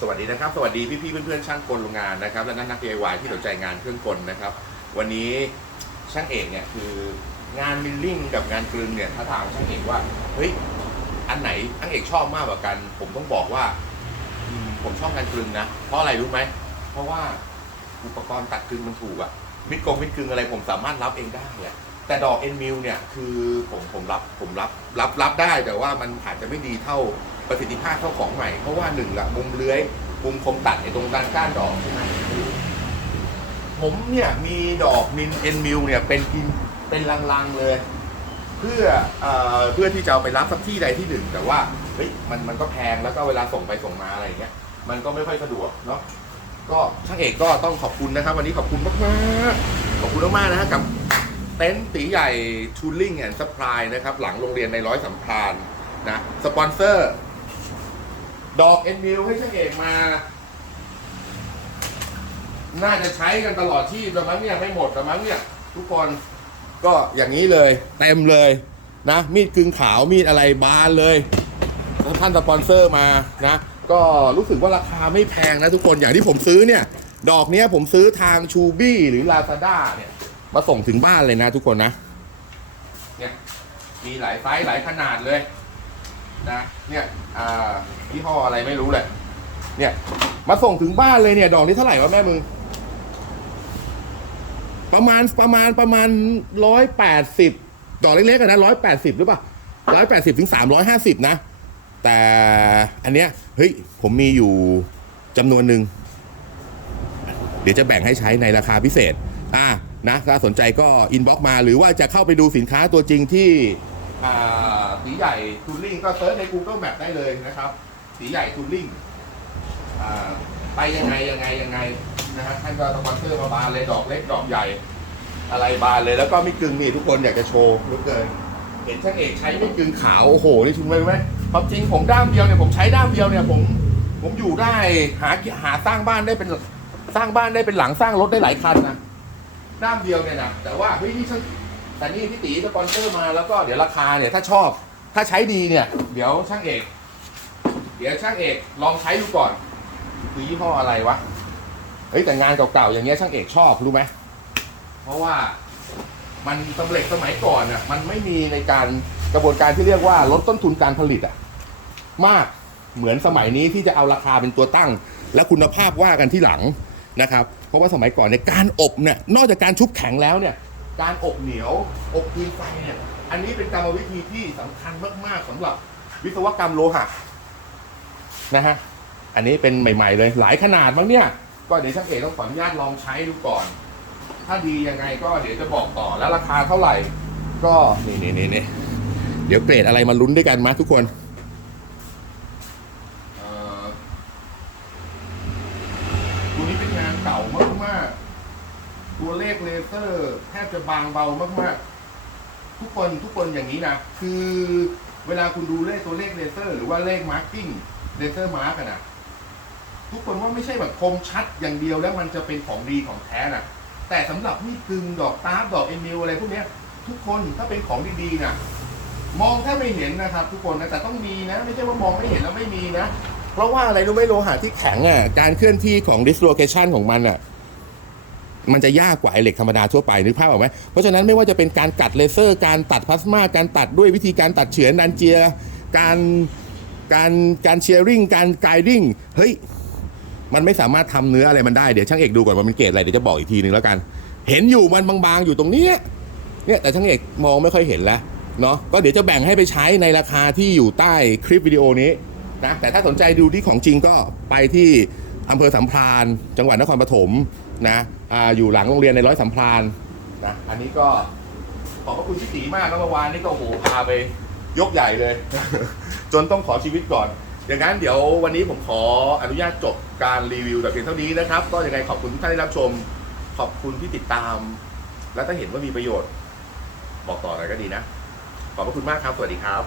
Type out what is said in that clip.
สวัสดีนะครับ สวัสดีพี่ๆเพื่อนๆช่างกลโรงงานนะครับ และนัก DIY ที่สนใจงานเครื่องกลนะครับ วันนี้ช่างเอกเนี่ยคืองานมิลลิ่งกับงานกลึงเนี่ยถ้าถามช่างเอกว่าเฮ้ยอันไหนช่างเอกชอบมากกว่ากัน ผมต้องบอกว่าอืมผมชอบงานกลึงนะเพราะอะไรรู้ไหมเพราะว่าอุปกรณ์ตัดกลึงมันถูกอะมิดกงมิดกลึงอะไรผมสามารถรับเองได้แหละ แต่ดอกเอ็นมิลเนี่ยคือผมผมรับผมรับรับรับได้แต่ว่ามันอาจจะไม่ดีเท่าประสิทธิภาพเท่าของใหม่ เพราะว่าหนึ่งละมุมเลื้อยมุมคมตัดในตรงด้านก้านดอกใช่ไหมผมเนี่ยมีดอกมินเอ็นมิลเนี่ยเป็นกินเป็นลังๆเลย เพื่อเอ่อเพื่อที่จะเอาไปรับสักที่ใดที่หนึ่ง แต่ว่าเฮ้ยมันมันก็แพงแล้วก็เวลาส่งไปส่งมาอะไรเงี้ยมันก็ไม่ค่อยสะดวกเนาะก็ช่างเอกก็ต้องขอบคุณนะครับ วันนี้ขอบคุณมากๆขอบคุณมากๆนะฮะกับ เต็นท์ตีใหญ่ทูลิ่งแอนด์สปายนะครับ หลังโรงเรียนในร้อยสัมพานนะ สปอนเซอร์ ดอกเอ็นมิลให้ช่างเอกมา น่าจะใช้กันตลอดที่ประมั้งเนี่ยไม่หมดประมั้งเนี่ย ทุกคนก็อย่างนี้เลยเต็มเลยนะ มีดกึ่งขาวมีดอะไรบานเลยท่านสปอนเซอร์มานะ ก็รู้สึกว่าราคาไม่แพงนะทุกคนอย่างที่ผมซื้อเนี่ย ดอกเนี้ยผมซื้อทางชูบี้หรือ Lazada เนี่ย มาส่งถึงบ้านเลยนะทุกคนนะ เนี่ยมีหลายไซส์หลายขนาดเลย นะ เนี่ยอ่ายี่ห้ออะไรไม่รู้แหละ เนี่ย มาส่งถึงบ้านเลยเนี่ย ดอกนี้เท่าไหร่วะแม่มึง ประมาณประมาณประมาณร้อยแปดสิบดอกเล็กๆกันนะร้อยแปดสิบหรือเปล่าร้อยแปดสิบถึงสามร้อยห้าสิบนะ แต่อันเนี้ยเฮ้ย ผมมีอยู่จำนวนหนึ่ง เดี๋ยวจะแบ่งให้ใช้ในราคาพิเศษ อ่า นะถ้าสนใจก็อินบ็อกมา หรือว่าจะเข้าไปดูสินค้าตัวจริงที่อ่าสีใหญ่ทูลิ่งก็เซิร์ชใน Google Map ได้เลยนะครับ สีใหญ่ทูลิ่งอ่าไปยังไงยังไงยังไงนะฮะท่านก็สปอนเซอร์มาบานเลยดอกเล็กดอกใหญ่ อะไรบานเลยแล้วก็ม่กึ่งนี่ทุกคนอยากจะโชว์เหลือเกินเห็นช่างเอกใช้ไม่กึ่งขาวโอ้โหนี่ทุนไว้ไหมความจริงผมด้ามเดียวเนี่ยผมใช้ด้ามเดียวเนี่ยผมผมอยู่ได้หาหาสร้างบ้านได้เป็นสร้างบ้านได้เป็นหลังสร้างรถได้หลายคันนะ ด้ามเดียวเนี่ยนะแต่ว่าเฮ้ยนี่ช่างแต่นี่พี่ตีสปอนเซอร์มาแล้วก็เดี๋ยวราคาเนี่ยถ้าชอบ ถ้าใช้ดีเนี่ย เดี๋ยวช่างเอก เดี๋ยวช่างเอกลองใช้ดูก่อนคือยี่ห้ออะไรวะเฮ้ยแต่งานเก่าๆอย่างเงี้ยช่างเอกชอบรู้ไหมเพราะว่ามันสำเร็จสมัยก่อนอะมันไม่มีในการกระบวนการที่เรียกว่าลดต้นทุนการผลิตอะ มากเหมือนสมัยนี้ที่จะเอาราคาเป็นตัวตั้ง และคุณภาพว่ากันที่หลัง นะครับ เพราะว่าสมัยก่อนในยการอบเนี่ยนอกจากการชุบแข็งแล้วเนี่ย การอบเหนียว อบคืนไฟเนี่ย อันนี้เป็นกรรมวิธีที่สำคัญมากๆสำหรับวิศวกรรมโลหะนะฮะ อันนี้เป็นใหม่ ๆ เลยหลายขนาดมั้งเนี่ย ก็เดี๋ยวช่างเอกต้องขออนุญาตลองใช้ดูก่อน ถ้าดียังไงก็เดี๋ยวจะบอกต่อแล้วราคาเท่าไหร่ ก็นี่นี่นี่นี่เดี๋ยวเกรดอะไรมาลุ้นด้วยกันมาทุกคนเอ่อตัวนี้เป็นงานเก่ามากๆ ตัวเลขเลเซอร์แทบจะบางเบามากๆ ทุกคนทุกคนอย่างนี้นะ คือเวลาคุณดูเลขตัวเลขเลเซอร์ หรือว่าเลขมาร์กิ้งเลเซอร์มาร์กนะทุกคนว่าไม่ใช่แบบคมชัดอย่างเดียวแล้วมันจะเป็นของดีของแท้นะแต่สำหรับมีดกึงดอกตาร์ดอกเอมิลอะไรพวกนี้ทุกคนถ้าเป็นของดีๆนะมองแทบไม่เห็นนะครับ ทุกคนนะแต่ต้องมีนะ ไม่ใช่ว่ามองไม่เห็นแล้วไม่มีนะ เพราะว่าอะไรรู้ไหมโลหะที่แข็งอะการเคลื่อนที่ของ dislocation ของมันอะ มันจะยากกว่าไอเหล็กธรรมดาทั่วไปนึกภาพออกไหมเพราะฉะนั้นไม่ว่าจะเป็นการกัดเลเซอร์ การตัดพลาสมาการตัดด้วยวิธีการตัดเฉือนดันเจีย การการการเชียร์ริงการไกดิ้งเฮ้ยมันไม่สามารถทำเนื้ออะไรมันได้เดี๋ยวช่างเอกดูก่อนว่ามันเกรดอะไรเดี๋ยวจะบอกอีกทีนึงแล้วกัน เห็นอยู่มันบางๆอยู่ตรงเนี้ยเนี่ยแต่ช่างเอกมองไม่ค่อยเห็นแล้วเนาะก็เดี๋ยวจะแบ่งให้ไปใช้ในราคาที่อยู่ใต้คลิปวิดีโอนี้นะแต่ถ้าสนใจดูที่ของจริงก็ไปที่ อำเภอสัมพรานจังหวัดนครปฐมนะอ่าอยู่หลังโรงเรียนในร้อยสัมพรานนะอันนี้ก็ขอบพระคุณพี่ตีมากนะเมื่อวานนี่ก็โหพาไปยกใหญ่เลย จนต้องขอชีวิตก่อนอย่างนั้นเดี๋ยววันนี้ผมขออนุญาตจบการรีวิวแต่เพียงเท่านี้นะครับ ก็ยังไงขอบคุณทุกท่านที่รับชม ขอบคุณที่ติดตาม และถ้าเห็นว่ามีประโยชน์ บอกต่อหน่อยก็ดีนะ ขอบพระคุณมากครับ สวัสดีครับ